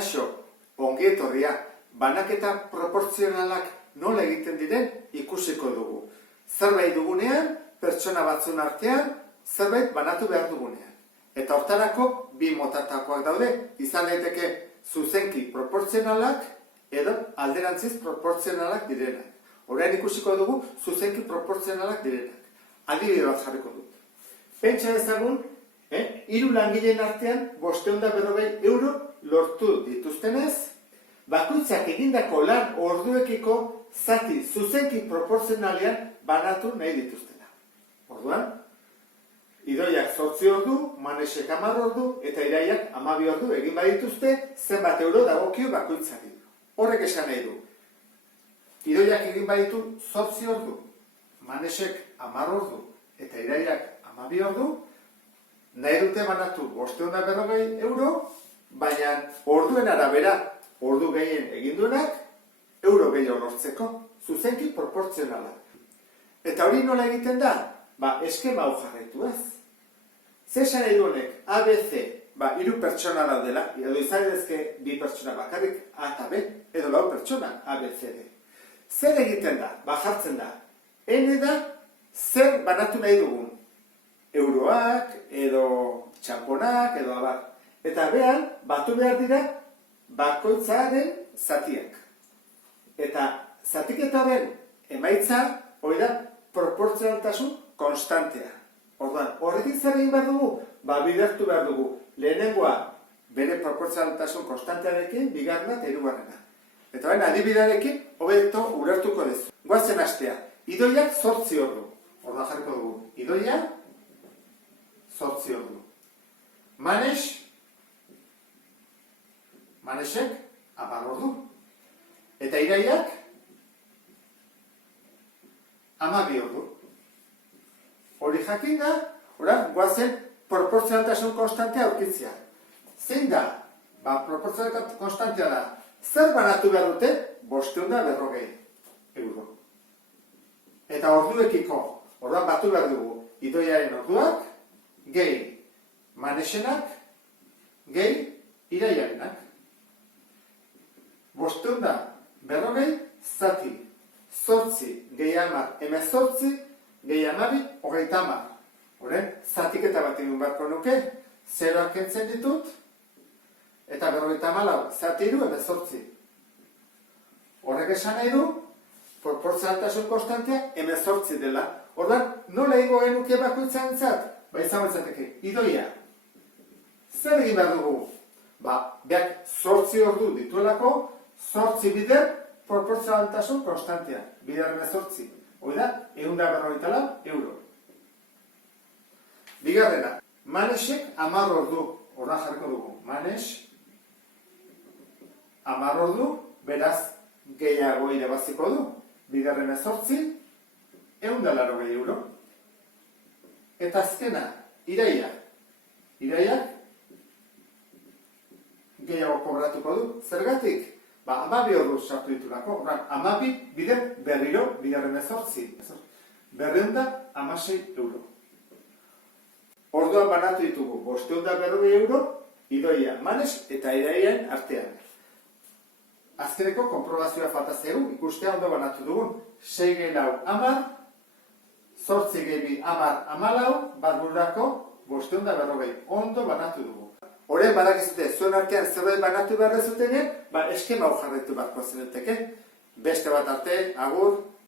Kaixo, ongi etorria, banaketa proportzionalak nola egiten diren ikusiko dugu. Zerbait dugunean, pertsona batzun artean, zerbait banatu behar dugunean. Eta hortarako bi motatakoak daude, izan daiteke zuzenki proportzionalak edo alderantziz proportzionalak direnak. Orain ikusiko dugu zuzenki proportzionalak direnak. Adibide bat jarriko dut. Pentsa ezagun, hiru langileen artean 550 euro lortu dituztenez, bakoitzak egindako lan orduekiko zati zuzenki proportzionalean banatu nahi dituztena. Orduan, Idoiak 8 ordu, Manesek 10 ordu eta Iraiak 12 ordu egin badituzte, zenbat euro dagokio bakoitzari. Horrek esan nahi du. Idoiak egin baditu 8 ordu, Manesek 10 ordu eta Iraiak 12 ordu, nahi dute banatu 550 euro, baina orduen arabera ordu gehien egin duenak, euro gehiago lortzeko, zuzenki proportzionala. Eta hori nola egiten da? Eskema hau jarraitu ez. Zer esan nahi du honek? ABC, hiru pertsona daudela, edo izan edezke bi pertsona bakarrik, A eta B, edo lau pertsona, A, B, C, D. Zer egiten da? Jartzen da. N da, zer banatu nahi dugun? Euroak, edo txamponak, edo abar. Eta behan, batu behar dira, bakoitzaren zatiak. Eta zatiketaren emaitza, hori da, proportzionaltasun konstantea. Orduan, horretik zer egin behar dugu? Bidertu behar dugu. Lehenengoa, bere proportzionaltasun konstantearekin, bigarrena eta hirugarrena. Eta baina, adibidearekin, hobeto ulertuko dezu. Goazen hastea. Idoiak 8 ordu. Orduan jarriko dugu. Idoia, 8 ordu. Manesek, 10 ordu. Eta Iraiak, 12 ordu. Hori jakin da, goazen proportzionaltasun konstantea aurkitzea. Zein da? Proportzionaltasun konstantea da. Zer banatu behar dute? 550 euro. Eta orduekiko, orduan batu behar dugu, Idoiaren orduak, gehi Manesenak, gehi Iraiarenak. 550 zati, 8 gehi 10, 18, gehi 12, 30. Horren, zatiketa bat egin beharko nuke, zeroak kentzen ditut, eta 54, zati 3, 18. Horrek esan nahi du, proportzionaltasun konstantea 18 dela. Orduan, nola egingo genuke bakoitzantzat? Izango izateke, Idoia. Zer egin behar dugu? Beak 8 ordu dituelako, 8 bider proportzionaltasun konstantea. Biderren 18. Hoi da, 154 euro. Bigarrena, Manesek 10 ordu. Horra jarriko dugu. Manes 10 ordu, beraz, gehiago irabaziko du. Biderren 18, 180 euro. Eta azkena, Iraiak. Iraiak gehiago kobratuko du. Zergatik? 12 ordu sartu ditulako. 12 bider berriro, biderren 18. 216 euro. Orduan banatu ditugu 550 euro, Idoia, Manes eta Iraiaren artean. Azkeneko konprobazioa falta zaigu, ikustea ondo banatu dugun. 6 gehi 4, 10, 8 gehi 2, 10, 14, bat bururako 550. Ondo banatu dugu. Horren badakizute, zuen artean zerbait banatu behar dezutenean, eskema hau jarraitu beharko zeneteke. Beste bat arte, agur.